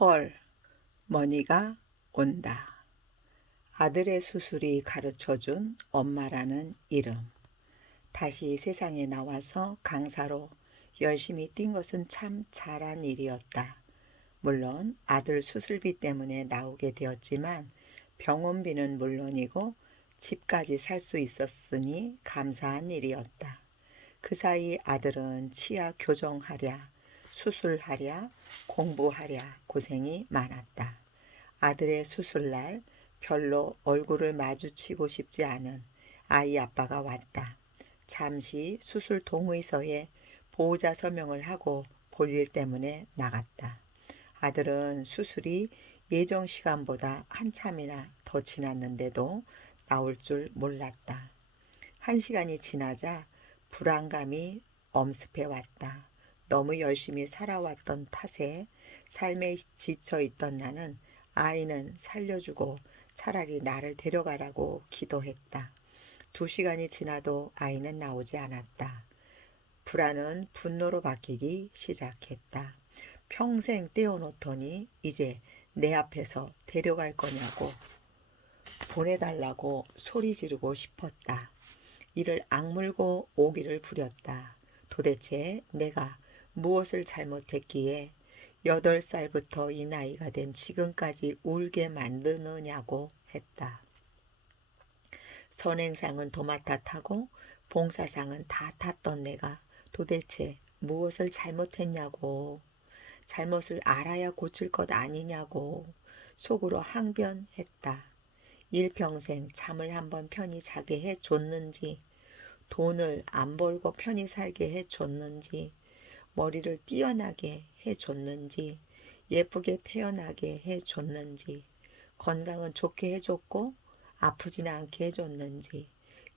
헐, 머니가 온다. 아들의 수술이 가르쳐준 엄마라는 이름. 다시 세상에 나와서 강사로 열심히 뛴 것은 참 잘한 일이었다. 물론 아들 수술비 때문에 나오게 되었지만 병원비는 물론이고 집까지 살 수 있었으니 감사한 일이었다. 그 사이 아들은 치아 교정하랴, 수술하랴, 공부하랴 고생이 많았다. 아들의 수술날 별로 얼굴을 마주치고 싶지 않은 아이 아빠가 왔다. 잠시 수술 동의서에 보호자 서명을 하고 볼 일 때문에 나갔다. 아들은 수술이 예정 시간보다 한참이나 더 지났는데도 나올 줄 몰랐다. 1시간이 지나자 불안감이 엄습해 왔다. 너무 열심히 살아왔던 탓에 삶에 지쳐 있던 나는 아이는 살려주고 차라리 나를 데려가라고 기도했다. 2시간이 지나도 아이는 나오지 않았다. 불안은 분노로 바뀌기 시작했다. 평생 떼어놓더니 이제 내 앞에서 데려갈 거냐고 보내달라고 소리 지르고 싶었다. 이를 악물고 오기를 부렸다. 도대체 내가 무엇을 잘못했기에 8살부터 이 나이가 된 지금까지 울게 만드느냐고 했다. 선행상은 도맡아 타고 봉사상은 다 탔던 내가 도대체 무엇을 잘못했냐고, 잘못을 알아야 고칠 것 아니냐고 속으로 항변했다. 일평생 잠을 한번 편히 자게 해줬는지, 돈을 안 벌고 편히 살게 해줬는지, 머리를 띄어나게 해줬는지, 예쁘게 태어나게 해줬는지, 건강은 좋게 해줬고 아프지는 않게 해줬는지,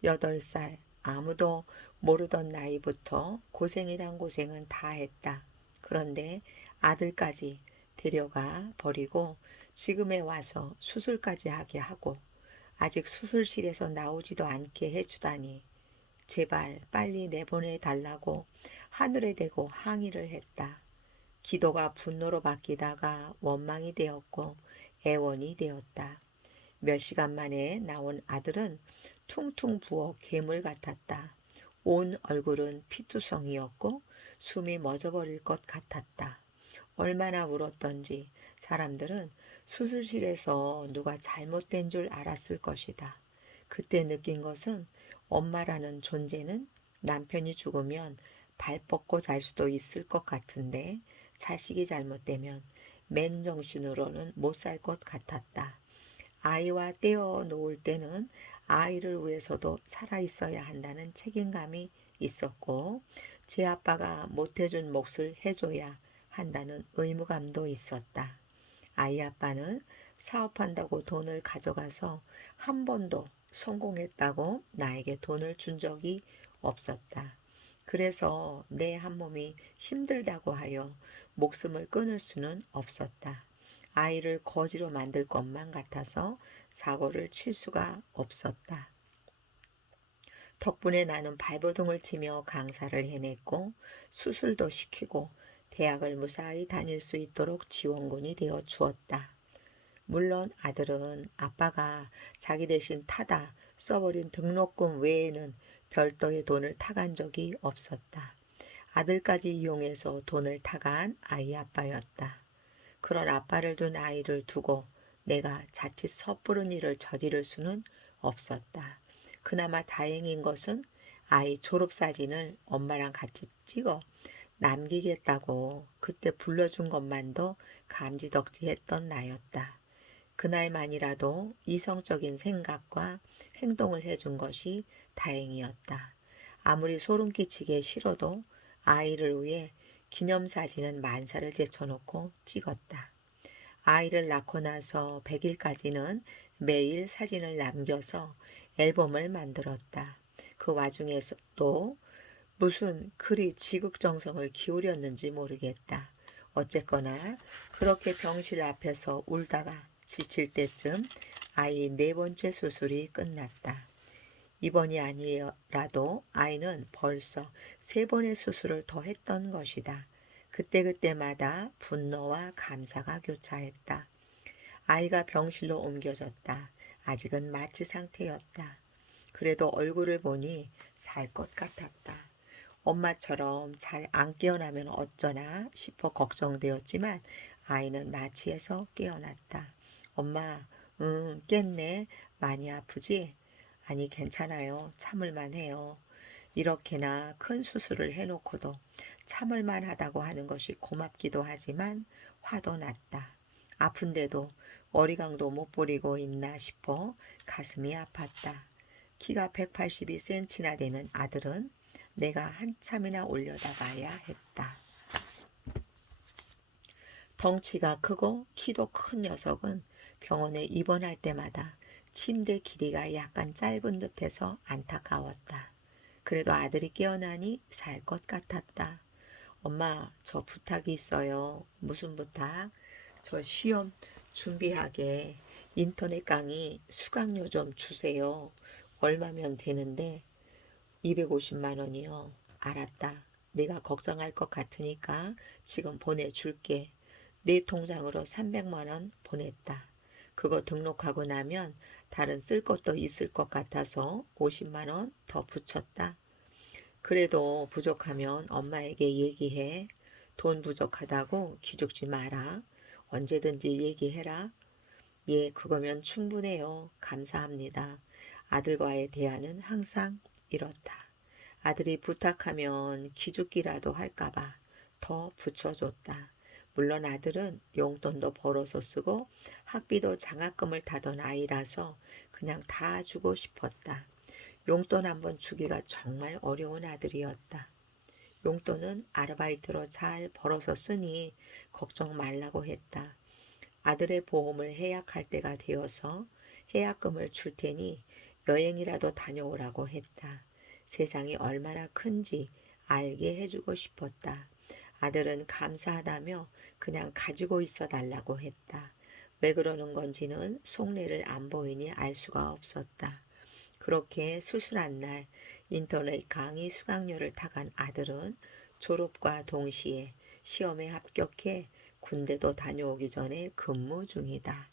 8살 아무도 모르던 나이부터 고생이란 고생은 다 했다. 그런데 아들까지 데려가 버리고 지금에 와서 수술까지 하게 하고 아직 수술실에서 나오지도 않게 해주다니 제발 빨리 내보내 달라고 하늘에 대고 항의를 했다. 기도가 분노로 바뀌다가 원망이 되었고 애원이 되었다. 몇 시간 만에 나온 아들은 퉁퉁 부어 괴물 같았다. 온 얼굴은 피투성이었고 숨이 멎어버릴 것 같았다. 얼마나 울었던지 사람들은 수술실에서 누가 잘못된 줄 알았을 것이다. 그때 느낀 것은 엄마라는 존재는 남편이 죽으면 발 뻗고 잘 수도 있을 것 같은데 자식이 잘못되면 맨정신으로는 못 살 것 같았다. 아이와 떼어 놓을 때는 아이를 위해서도 살아있어야 한다는 책임감이 있었고 제 아빠가 못해준 몫을 해줘야 한다는 의무감도 있었다. 아이 아빠는 사업한다고 돈을 가져가서 한 번도 성공했다고 나에게 돈을 준 적이 없었다. 그래서 내 한 몸이 힘들다고 하여 목숨을 끊을 수는 없었다. 아이를 거지로 만들 것만 같아서 사고를 칠 수가 없었다. 덕분에 나는 발버둥을 치며 강사를 해냈고 수술도 시키고 대학을 무사히 다닐 수 있도록 지원군이 되어 주었다. 물론 아들은 아빠가 자기 대신 타다 써버린 등록금 외에는 별도의 돈을 타간 적이 없었다. 아들까지 이용해서 돈을 타간 아이 아빠였다. 그런 아빠를 둔 아이를 두고 내가 자칫 섣부른 일을 저지를 수는 없었다. 그나마 다행인 것은 아이 졸업사진을 엄마랑 같이 찍어 남기겠다고 그때 불러준 것만도 감지덕지했던 나였다. 그날만이라도 이성적인 생각과 행동을 해준 것이 다행이었다. 아무리 소름 끼치게 싫어도 아이를 위해 기념사진은 만사를 제쳐놓고 찍었다. 아이를 낳고 나서 100일까지는 매일 사진을 남겨서 앨범을 만들었다. 그 와중에서도 무슨 그리 지극정성을 기울였는지 모르겠다. 어쨌거나 그렇게 병실 앞에서 울다가 지칠 때쯤 아이 4번째 수술이 끝났다. 이번이 아니라도 아이는 벌써 3번의 수술을 더 했던 것이다. 그때그때마다 분노와 감사가 교차했다. 아이가 병실로 옮겨졌다. 아직은 마취 상태였다. 그래도 얼굴을 보니 살 것 같았다. 엄마처럼 잘 안 깨어나면 어쩌나 싶어 걱정되었지만 아이는 마취에서 깨어났다. 엄마, 응, 깼네. 많이 아프지? 아니, 괜찮아요. 참을만 해요. 이렇게나 큰 수술을 해놓고도 참을만 하다고 하는 것이 고맙기도 하지만 화도 났다. 아픈데도 어리광도 못 부리고 있나 싶어 가슴이 아팠다. 키가 182cm나 되는 아들은 내가 한참이나 올려다봐야 했다. 덩치가 크고 키도 큰 녀석은 병원에 입원할 때마다 침대 길이가 약간 짧은 듯해서 안타까웠다. 그래도 아들이 깨어나니 살 것 같았다. 엄마, 저 부탁이 있어요. 무슨 부탁? 저 시험 준비하게 인터넷 강의 수강료 좀 주세요. 얼마면 되는데? 250만 원이요. 알았다. 내가 걱정할 것 같으니까 지금 보내줄게. 내 통장으로 300만 원 보냈다. 그거 등록하고 나면 다른 쓸 것도 있을 것 같아서 50만 원 더 붙였다. 그래도 부족하면 엄마에게 얘기해. 돈 부족하다고 기죽지 마라. 언제든지 얘기해라. 예, 그거면 충분해요. 감사합니다. 아들과의 대화는 항상 이렇다. 아들이 부탁하면 기죽기라도 할까봐 더 붙여줬다. 물론 아들은 용돈도 벌어서 쓰고 학비도 장학금을 타던 아이라서 그냥 다 주고 싶었다. 용돈 한번 주기가 정말 어려운 아들이었다. 용돈은 아르바이트로 잘 벌어서 쓰니 걱정 말라고 했다. 아들의 보험을 해약할 때가 되어서 해약금을 줄 테니 여행이라도 다녀오라고 했다. 세상이 얼마나 큰지 알게 해주고 싶었다. 아들은 감사하다며 그냥 가지고 있어 달라고 했다. 왜 그러는 건지는 속내를 안 보이니 알 수가 없었다. 그렇게 수술한 날 인터넷 강의 수강료를 타간 아들은 졸업과 동시에 시험에 합격해 군대도 다녀오기 전에 근무 중이다.